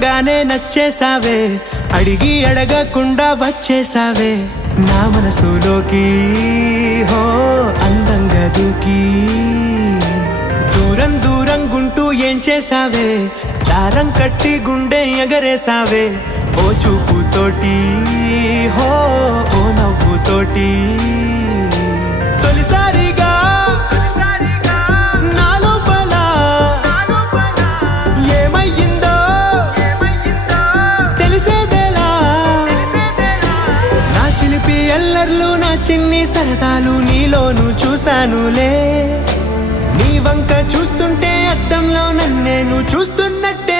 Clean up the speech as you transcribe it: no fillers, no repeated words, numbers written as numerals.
చూడంగానే నచ్చేసావే, అడిగి అడగకుండా వచ్చేసావే నా మనసులోకి. హో అందంగా దూకి దూరం దూరం గుంటూ ఏం చేసావే, దారం కట్టి గుండె ఎగరేసావే ఓ చూపుతోటి. హో ఓ నవ్వుతోటి తొలిసారిగా నా లోపల ఏమయ్యిందో తెలిసేదేలా. నా చిలిపి ఎల్లర్లు నా చిన్ని సరదాలు నీలోను చూశానులే. నీ వంక చూస్తుంటే అద్దంలో నన్నేను చూస్తున్నట్టే